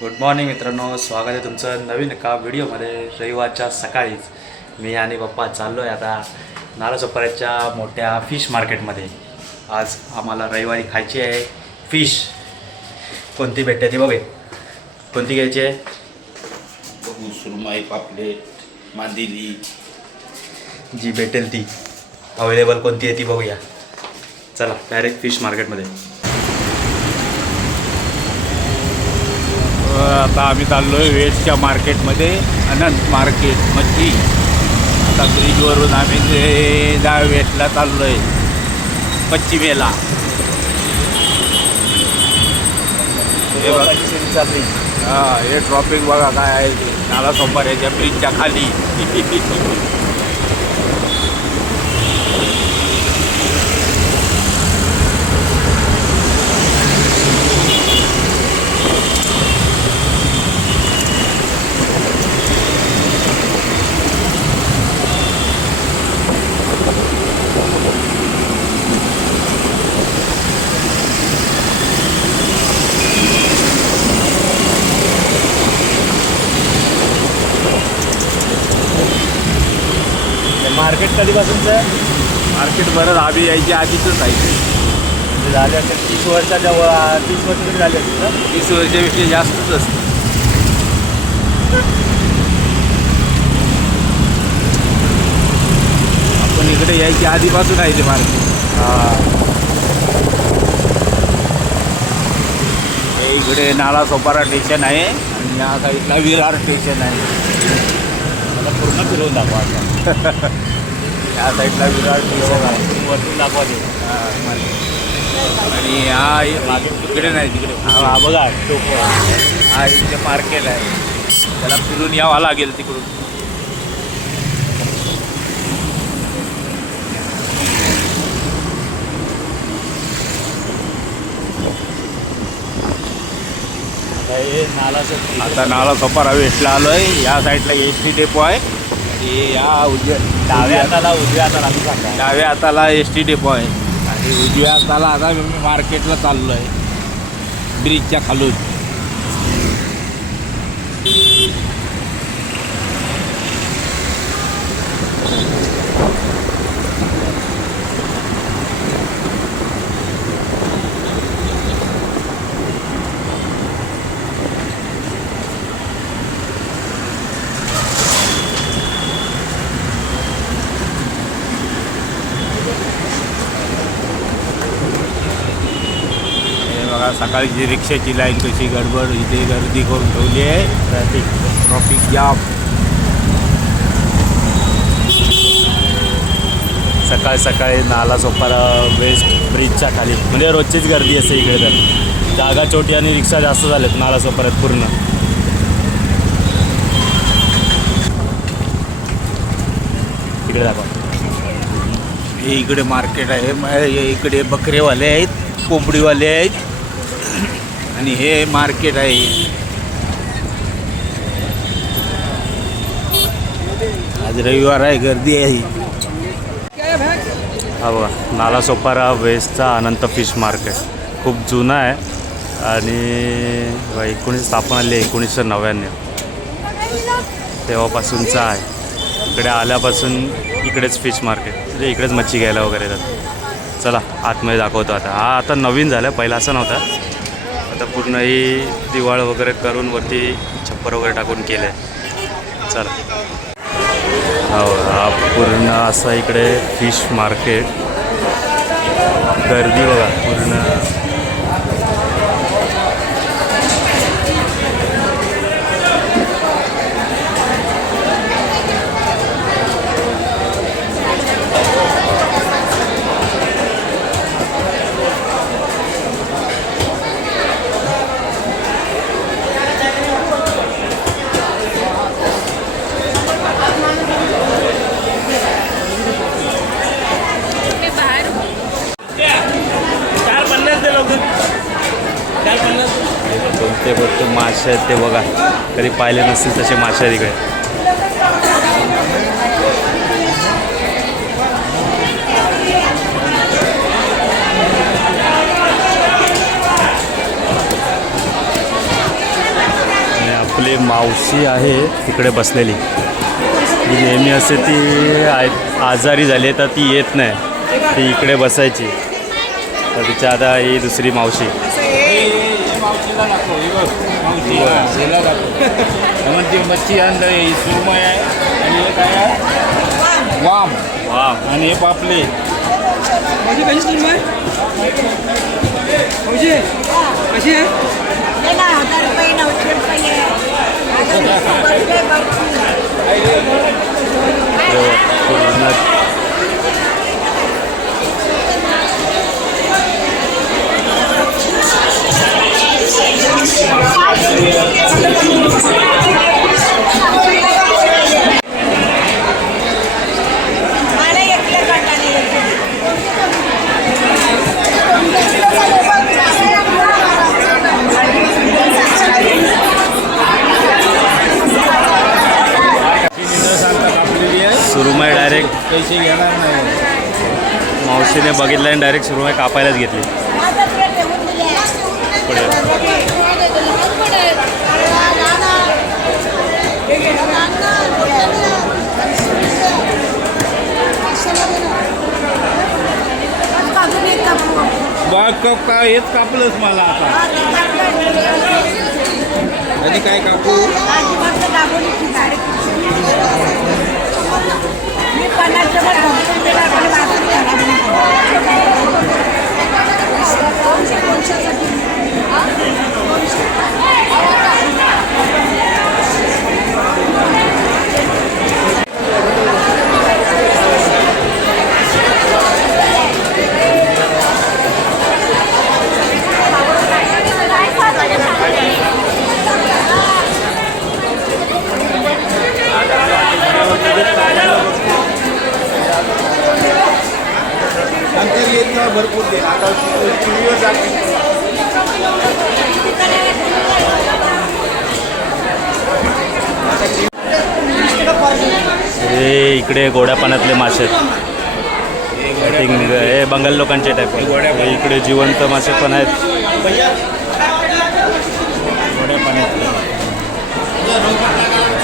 Good morning मित्रांनो, स्वागत आहे तुमचं नवीन एका व्हिडिओमध्ये. रविवारच्या सकाळीच मी आणि पप्पा चाललो आहे आता नालासोपाऱ्याच्या मोठ्या फिश मार्केटमध्ये. आज आम्हाला रविवारी खायची आहे फिश. कोणती भेटते ती बघे, कोणती घ्यायची आहे बघू. सुरमई, पापलेट, मांदेली जी भेटेल ती. अवेलेबल कोणती आहे ती बघूया. चला डायरेक्ट फिश मार्केटमध्ये. आता आम्ही चाललो आहे वेस्टच्या मार्केटमध्ये, अनंत मार्केट मच्छी. आता ब्रिजवरून आम्ही ते वेस्टला चाललो आहे पश्चिमेला. हे बघा, हे ट्रॉफिक बघा काय आहे ते नालासोपाऱ्याच्या ब्रिजच्या खाली. मार्केट कधीपासूनचं आहे? मार्केट बरं आम्ही यायच्या आधीचंच आहे. म्हणजे झाले असेल 30 वर्षाच्या 30 वर्ष तरी झाले असतील ना. 30 वर्षापेक्षा जास्तच असतं. आपण इकडे यायच्या आधीपासून आहे ते मार्केट. हे इकडे नालासोपारा स्टेशन आहे आणि या साईडला विरार स्टेशन आहे. मला पूर्ण फिरवून दाखवा आता. या साईडला विरार स्टेशन आहे. वरतून दाखवा ते. आणि हा इकडे नाही, तिकडे हा बघा टोप. हा इथे मार्केट आहे, त्याला फिरून यावं लागेल तिकडून. आता नालासोपारा वेस्टला आलो आहे. या साईडला एस टी डेपो आहे आणि या डाव्या हाताला उजव्या हाताला आम्ही सांगा. डाव्या हाताला एस टी डेपो आहे आणि उजव्या हाताला आता मी मार्केटला चाललो आहे ब्रिजच्या खालून. सकाळची रिक्षाची लाईन कशी गडबड, इथे गर्दी करून ठेवली आहे. Traffic jam. सकाळी सकाळी नालासोपारा वेस्ट ब्रिजच्या खाली म्हणजे रोजचीच गर्दी असते इकडे. तर जागा छोटी आणि रिक्षा जास्त झाल्यात नालासोपाऱ्यात पूर्ण. इकडे दाखवा. हे इकडे मार्केट आहे. हे इकडे बकरेवाले आहेत, कोंबडीवाले आहेत आणि हे मार्केट आहे. आज रविवार आहे, गर्दी आहे. हा बघा नालासोपारा वेस्टचा अनंत फिश मार्केट खूप जुना आहे आणि स्थापना झाली 1999 तेव्हापासूनचा आहे. इकडे आल्यापासून इकडेच फिश मार्केट म्हणजे इकडेच मच्छी घ्यायला वगैरे येतात. चला आतमध्ये दाखवतो आता. हा आता नवीन झालं, पहिला असं नव्हता. आता पूर्ण ही दिवाळ वगैरे करून वरती छप्पर वगैरे टाकून केलं आहे. चला हो, हा पूर्ण असा इकडे फिश मार्केट. गर्दी बघा पूर्ण. कोणते कोणते मासे आहेत ते बघा. कधी पाहिले नसतील तसे मासे आहेत इकडे. मावशी आहे तिकडे बसलेली. जी नेहमी असते ती आजारी झाली तर ती येत नाही, ती इकडे बसायची. तर तिच्या आता ही दुसरी मावशी. मावशीला दाखव, हे बघ मावशी हिला दाखव. म्हणजे मच्छी आणलं ही सुरमई आहे आणि हे काय आहे वाम वाम आणि हे पापले. कशी आहे 1000 रुपये 900 रुपये पूर्ण मला एकल्या गटाने सुरमई डायरेक्ट पैसे घेणार नाही. मावशीने बघितलं आणि डायरेक्ट सुरमई कापायलाच घेतली. बाग का हेच कापलंच मला आता. आणि काय कापू मी 50 भरपूर दे आता हे इकडे गोड्या पाण्यातले मासे आहेत. आय थिंक हे बंगाल लोकांचे टाईप. इकडे जिवंत मासे पण आहेत. गोड्या पाण्यातले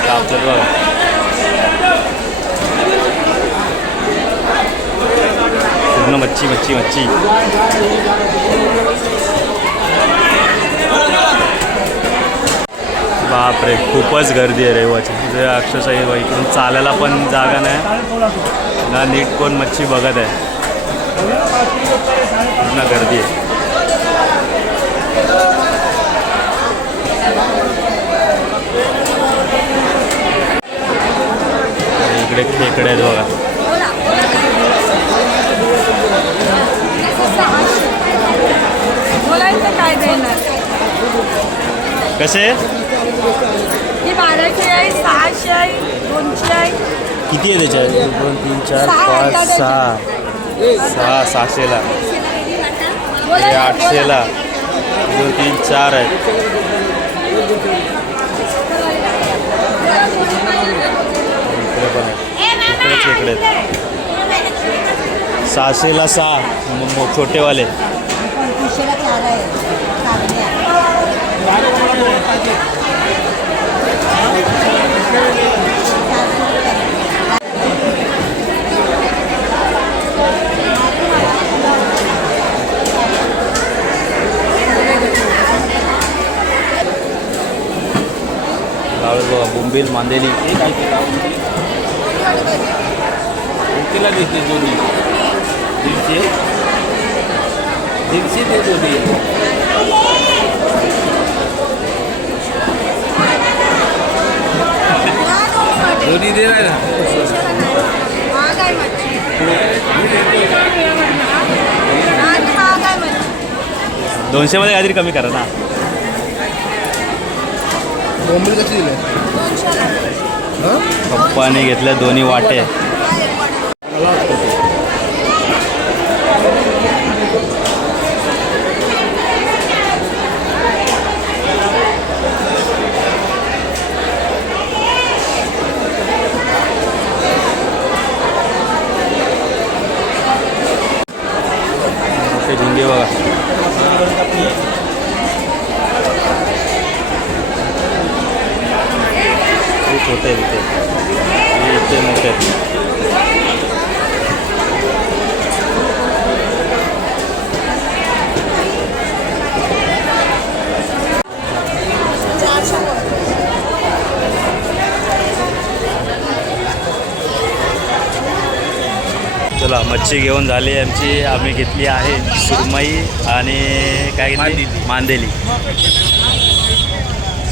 कापतात बघा. पूर्ण मच्छी मच्छी मच्छी. बापरे खूपच गर्दी आहे रविवारची. म्हणजे अक्षरशः इकडून चालायला पण जागा नाही ना, नीट कोण मच्छी बघत आहे. पूर्ण गर्दी आहे. इकडे खेकडे आहेत बघा. बोलायचं काय देणार कसे ही 1200 आहे 600 आहे 200 आहे. किती आहे त्याच्यात? 1 2 3 4 5 6 600ला. हे 800ला. 2 3 4 आहेत. इकडे पण आहे. इकडेच इकडे 600ला 6 छोटेवाले. 200ला 4 आहे काढण्या. बोंबील मांदेली हे काय ते कितीला देते दोन्ही? 150 150 दे दोन्ही. दोन्ही दे ना. महाग आहे मच्छी. महाग आहे मच्छी. 200 मध्ये काहीतरी कमी करा ना. बोंबील कशी दिले? 200ला. पप्पाने घेतल्या दोन्ही वाटे. ते झिंगे बघा. मच्छी घेऊन झाली आमची. आम्ही घेतली आहे सुरमई आणि काय घेतली? मांदेली.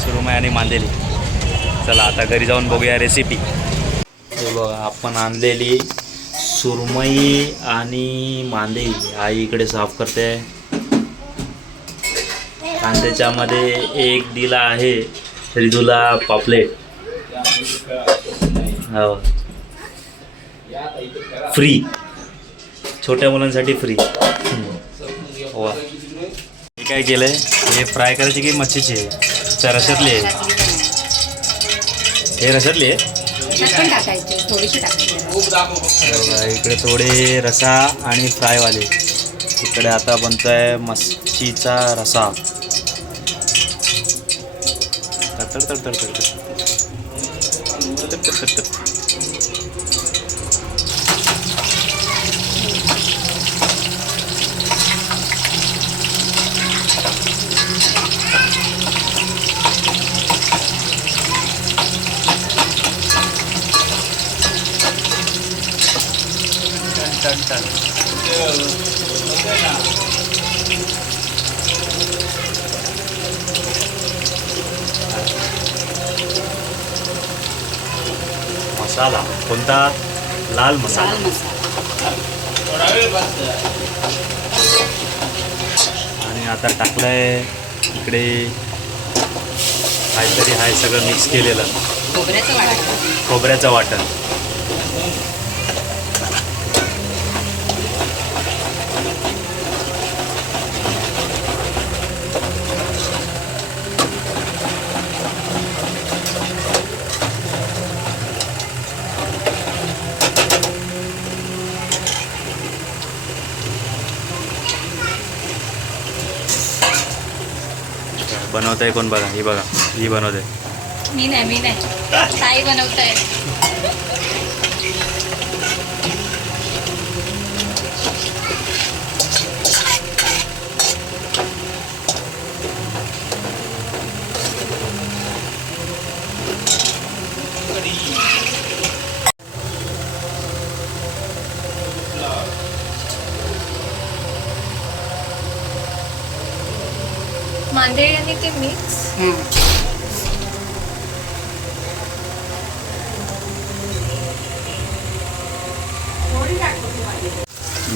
सुरमई आणि मांदेली. चला आता घरी जाऊन बघूया रेसिपी. हे बघा आपण आणलेली सुरमई आणि मांदेली आई इकडे साफ करते. आणि त्याच्यामध्ये एक दिला आहे रिदूला पापलेट. हो फ्री, छोट्या मुलांसाठी फ्री. वा हे काय केलंय? हे फ्राय करायची की मच्छीची आहे? रशातली आहे. हे रशातली आहे. इकडे थोडे रसा आणि फ्रायवाले. इकडे आता बनतोय मच्छीचा रसा. तड तड तड तड तड. मसाला कोणता? लाल मसाला. आणि आता टाकलंय इकडे काहीतरी आहे सगळं मिक्स केलेलं. खोबऱ्याचं वाटण. बनवताय कोण? बघा ही, बघा ही बनवते. मी नाही ताई बनवताय. मांदेली आणि ते मिक्स.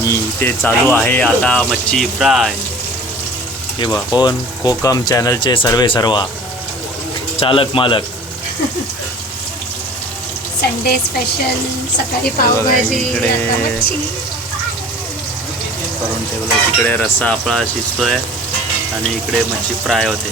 इथे चालू आहे आता मच्छी फ्राय. हे बघ कोण? कोकम चॅनलचे सर्वा चालक मालक. Sunday special. सकाळी पावभाजी, इकडे आता मच्छी करून ठेवलं. तिकडे रस्सा आपला शिजतोय आणि इकडे मच्छी फ्राय होते.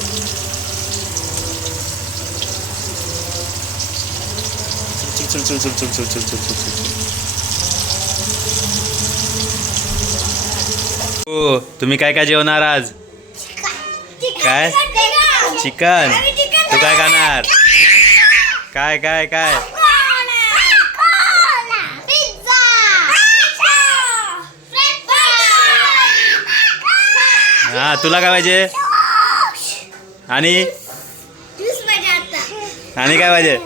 हो तुम्ही काय काय जेवणार आज? काय? चिकन. तू काय खाणार? काय काय काय? हा तुला काय पाहिजे? आणि काय पाहिजे?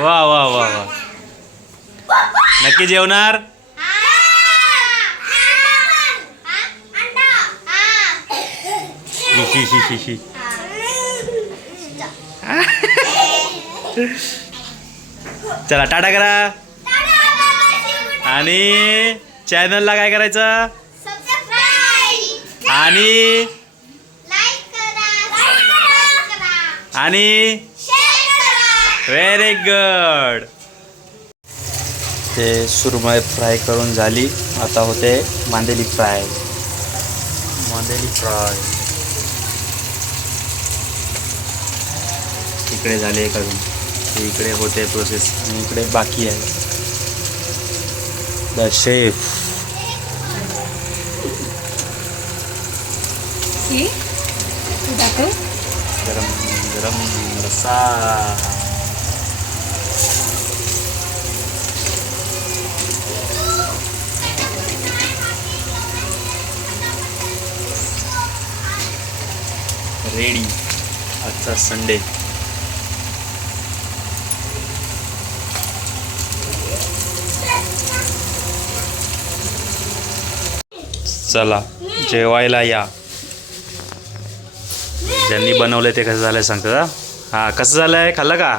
वा वा वा वा. नक्की जेवणार? चला टाटा करा. आणि चॅनलला काय करायचं? आणि आणि व्हेरी गुड. ते सुरमई फ्राय करून झाली. आता होते मांदेली फ्राय. इकडे झाले करून. इकडे होते प्रोसेस आणि इकडे बाकी आहे. The chef. गरम गरम रस्सा. रेडी. आजचा आजचा संडे. चला जेवायला या. ज्यांनी बनवलं ते कसं झालंय सांगतं का? हां कसं झालंय, खाल्लं का?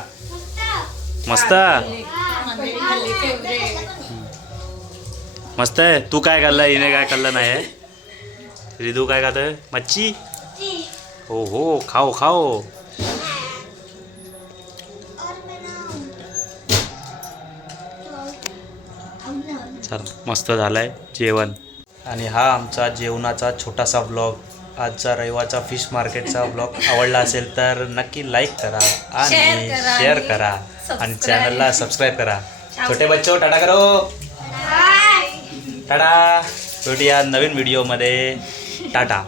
मस्त मस्त आहे. तू काय खाल्लं, हिने काय खाल्लं नाही आहे? रिदू काय खातोय? मच्छी. हो हो खाओ खाओ. चला मस्त झालंय जेवण. आणि हा आमचा जेवणाचा छोटासा ब्लॉग, आजचा रविवारचा फिश मार्केटचा ब्लॉग आवडला असेल तर नक्की लाईक करा आणि शेअर करा आणि चॅनलला सबस्क्राईब करा. छोटे बच्चो टाटा करो. टाटा. भेटूया नवीन व्हिडिओमध्ये. टाटा.